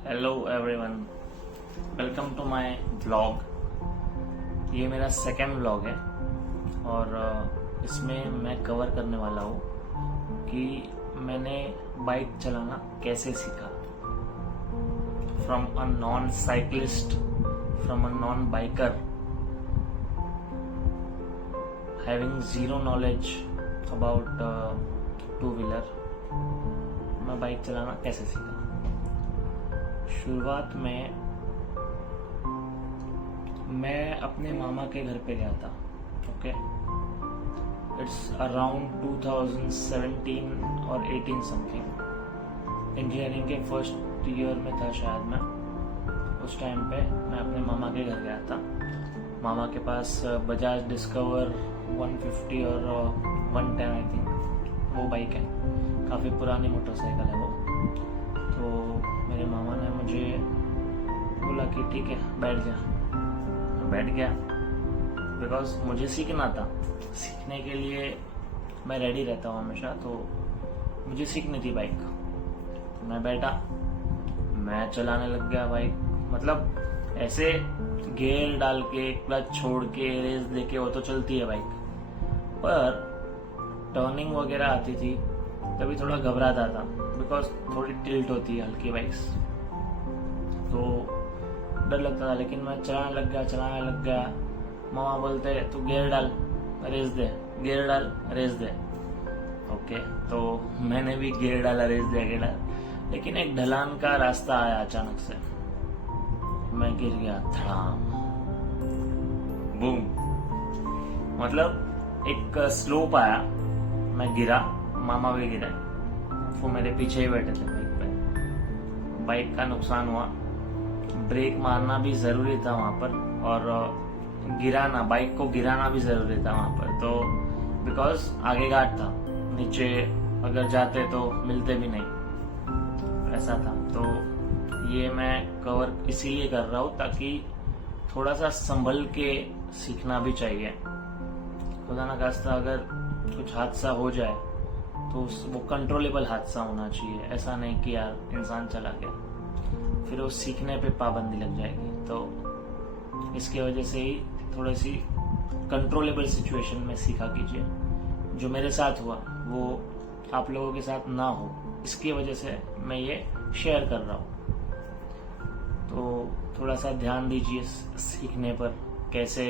Hello everyone, welcome to my vlog. ये मेरा second vlog है और इसमें मैं कवर करने वाला हूँ कि मैंने बाइक चलाना कैसे सीखा। From a non cyclist, from a non biker, having zero knowledge about two wheeler, मैं बाइक चलाना कैसे सीखा। शुरुआत में मैं अपने मामा के घर पे गया था। ओके, इट्स अराउंड 2017 और 18 समथिंग। इंजीनियरिंग के फर्स्ट ईयर में था शायद मैं। उस टाइम पे मैं अपने मामा के घर गया था। मामा के पास बजाज डिस्कवर 150 और 110 आई थिंक वो बाइक है। काफ़ी पुरानी मोटरसाइकिल है वो। तो मेरे मामा ने मुझे बोला कि ठीक है बैठ जा। मैं बैठ गया बिकॉज मुझे सीखना था। सीखने के लिए मैं रेडी रहता हूँ हमेशा, तो मुझे सीखनी थी बाइक। तो मैं बैठा, मैं चलाने लग गया बाइक। मतलब ऐसे गियर डाल के, क्लच छोड़ के, रेस दे के वो तो चलती है बाइक, पर टर्निंग वगैरह आती थी तभी थोड़ा घबराता था बिकॉज थोड़ी टिल्ट होती है हल्की बाइक्स, तो डर लगता था। लेकिन मैं चलाने लग गया। मामा बोलते तू गियर डाल रेस दे, गियर डाल रेस दे। ओके, तो मैंने भी गियर डाला, रेस दिया। लेकिन एक ढलान का रास्ता आया अचानक से, मैं गिर गया धड़ाम, बूम। मतलब एक स्लोप आया, मैं गिरा, मामा भी गिरा। वो मेरे पीछे ही बैठे थे बाइक पे। बाइक का नुकसान हुआ। ब्रेक मारना भी जरूरी था वहां पर, और गिराना, बाइक को गिराना भी जरूरी था वहां पर। तो बिकॉज आगे घाट था, नीचे अगर जाते तो मिलते भी नहीं, ऐसा था। तो ये मैं कवर इसीलिए कर रहा हूँ ताकि थोड़ा सा संभल के सीखना भी चाहिए। खुदा ना खास्ता अगर कुछ हादसा हो जाए तो वो कंट्रोलेबल हादसा होना चाहिए। ऐसा नहीं कि यार इंसान चला गया फिर वो सीखने पे पाबंदी लग जाएगी। तो इसकी वजह से ही थोड़ी सी कंट्रोलेबल सिचुएशन में सीखा कीजिए। जो मेरे साथ हुआ वो आप लोगों के साथ ना हो, इसकी वजह से मैं ये शेयर कर रहा हूँ। तो थोड़ा सा ध्यान दीजिए सीखने पर, कैसे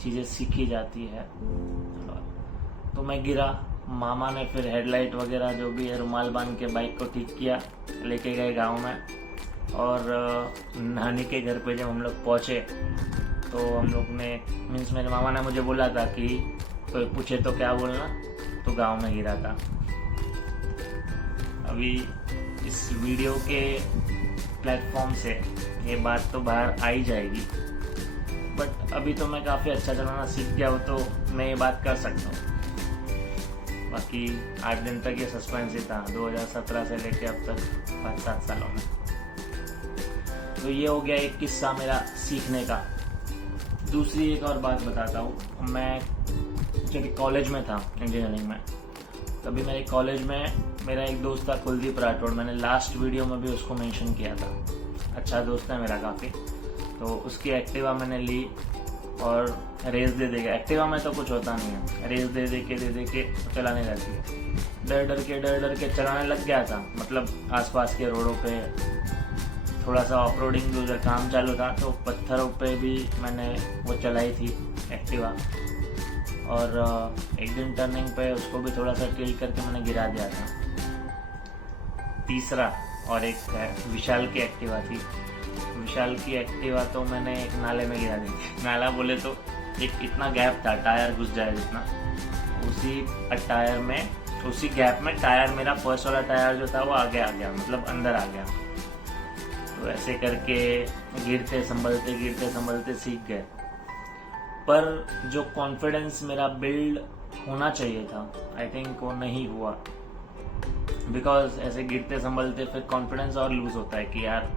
चीजें सीखी जाती है। तो मैं गिरा, मामा ने फिर हेडलाइट वगैरह जो भी है रुमाल बांध के बाइक को ठीक किया, लेके गए गांव में। और नानी के घर पे जब हम लोग पहुंचे तो हम लोग ने मीन्स मेरे मामा ने मुझे बोला था कि कोई पूछे तो क्या बोलना, तो गांव में गिरा था। अभी इस वीडियो के प्लेटफॉर्म से ये बात तो बाहर आ ही जाएगी, बट अभी तो मैं काफ़ी अच्छा चलाना सीख गया हूँ, तो मैं ये बात कर सकता हूँ। बाकी 8 दिन तक ये सस्पेंस ही था, 2017 से लेके अब तक 5-7 सालों में। तो ये हो गया एक किस्सा मेरा सीखने का। दूसरी एक और बात बताता हूँ। मैं जब कॉलेज में था इंजीनियरिंग में, तभी मेरे कॉलेज में मेरा एक दोस्त था कुलदीप राठौड़। मैंने लास्ट वीडियो में भी उसको मेंशन किया था। अच्छा दोस्त है मेरा काफ़ी। तो उसकी एक्टिवा मैंने ली और रेस दे देगा। एक्टिवा में तो कुछ होता नहीं है, रेस दे दे के चलाने रहती है। डर के चलाने लग गया था। मतलब आसपास के रोडों पे थोड़ा सा ऑफ रोडिंग उधर काम चालू था, तो पत्थरों पे भी मैंने वो चलाई थी एक्टिवा। और एक दिन टर्निंग पे उसको भी थोड़ा सा टिल्ट करके मैंने गिरा दिया था। तीसरा और एक विशाल की एक्टिवा थी। विशाल की एक्टिवा तो मैंने एक नाले में गिरा दी थी। नाला बोले तो एक इतना गैप था, टायर घुस जाए जितना, उसी गैप में टायर, मेरा फर्स्ट वाला टायर जो था वो आगे आ गया, मतलब अंदर आ गया। तो ऐसे करके गिरते संभलते सीख गए। पर जो कॉन्फिडेंस मेरा बिल्ड होना चाहिए था, आई थिंक वो नहीं हुआ। बिकॉज ऐसे गिरते संभलते फिर कॉन्फिडेंस और लूज होता है कि यार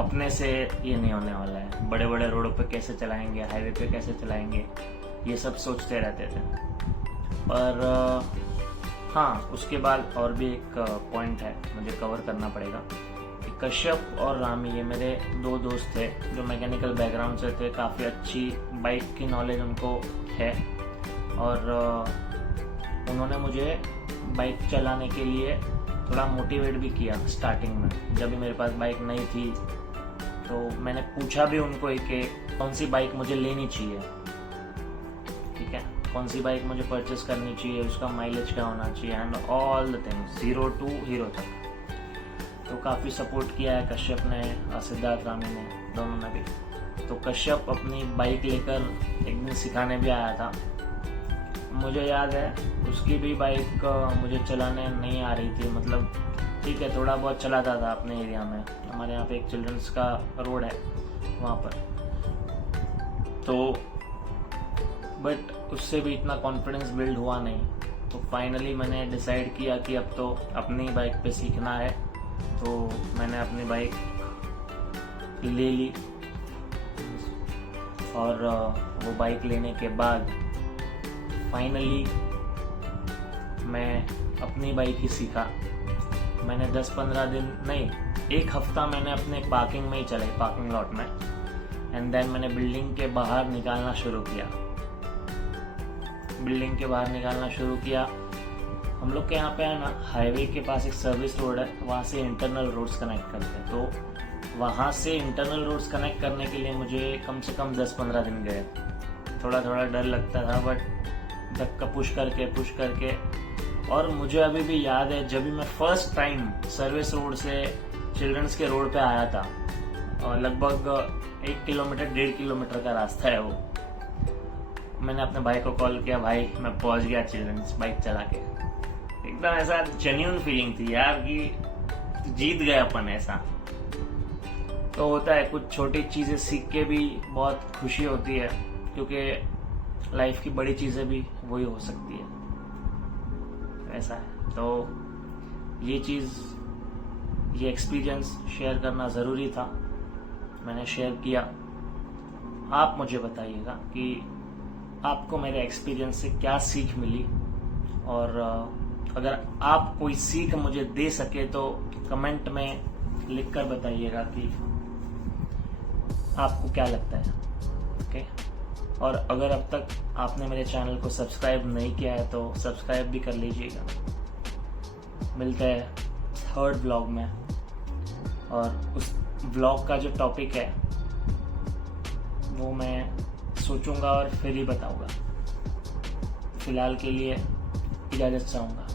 अपने से ये नहीं होने वाला है, बड़े बड़े रोडों पे कैसे चलाएंगे, हाईवे पे कैसे चलाएंगे, ये सब सोचते रहते थे। पर हाँ, उसके बाद और भी एक पॉइंट है मुझे कवर करना पड़ेगा कि कश्यप और रामी, ये मेरे दो दोस्त थे जो मैकेनिकल बैकग्राउंड से थे। काफ़ी अच्छी बाइक की नॉलेज उनको है और उन्होंने मुझे बाइक चलाने के लिए थोड़ा मोटिवेट भी किया स्टार्टिंग में। जब भी मेरे पास बाइक नहीं थी तो मैंने पूछा भी उनको कि कौन सी बाइक मुझे लेनी चाहिए, ठीक है, कौन सी बाइक मुझे परचेस करनी चाहिए, उसका माइलेज क्या होना चाहिए and all the things, 0 to hero तक। तो काफ़ी सपोर्ट किया है कश्यप ने और सिद्धार्थ रामी ने, दोनों ने भी। तो कश्यप अपनी बाइक लेकर एक दिन सिखाने भी आया था। मुझे याद है उसकी भी बाइक मुझे चलाने नहीं आ रही थी, मतलब ठीक है थोड़ा बहुत चलाता था अपने एरिया में। हमारे यहाँ पे एक चिल्ड्रंस का रोड है वहाँ पर, तो बट उससे भी इतना कॉन्फिडेंस बिल्ड हुआ नहीं। तो फाइनली मैंने डिसाइड किया कि अब तो अपनी बाइक पे सीखना है। तो मैंने अपनी बाइक ले ली और वो बाइक लेने के बाद फाइनली मैं अपनी बाइक ही सीखा। मैंने 10-15 दिन नहीं, 1 हफ्ता मैंने अपने पार्किंग में ही चलाई, पार्किंग लॉट में, एंड देन मैंने बिल्डिंग के बाहर निकालना शुरू किया। बिल्डिंग के बाहर निकालना शुरू किया। हम लोग के यहाँ पे है ना, हाईवे के पास एक सर्विस रोड है, वहाँ से इंटरनल रोड्स कनेक्ट करते हैं। तो वहाँ से इंटरनल रोड्स कनेक्ट करने के लिए मुझे कम से कम 10-15 दिन गए। थोड़ा थोड़ा डर लगता था बट धक्का पुश करके और मुझे अभी भी याद है जब भी मैं फर्स्ट टाइम सर्विस रोड से चिल्ड्रंस के रोड पे आया था, और लगभग 1 किलोमीटर 1.5 किलोमीटर का रास्ता है वो। मैंने अपने भाई को कॉल किया, भाई मैं पहुंच गया चिल्ड्रंस बाइक चला के। एकदम ऐसा जेन्युइन फीलिंग थी यार कि जीत गए अपन। ऐसा तो होता है, कुछ छोटी चीजें सीख के भी बहुत खुशी होती है, क्योंकि लाइफ की बड़ी चीजें भी वही हो सकती है। ऐसा है, तो ये एक्सपीरियंस शेयर करना ज़रूरी था, मैंने शेयर किया। आप मुझे बताइएगा कि आपको मेरे एक्सपीरियंस से क्या सीख मिली, और अगर आप कोई सीख मुझे दे सके तो कमेंट में लिखकर बताइएगा कि आपको क्या लगता है, ओके। और अगर अब तक आपने मेरे चैनल को सब्सक्राइब नहीं किया है तो सब्सक्राइब भी कर लीजिएगा। मिलते हैं 3rd व्लॉग में, और उस व्लॉग का जो टॉपिक है वो मैं सोचूंगा और फिर ही बताऊंगा। फिलहाल के लिए इजाज़त चाहूँगा।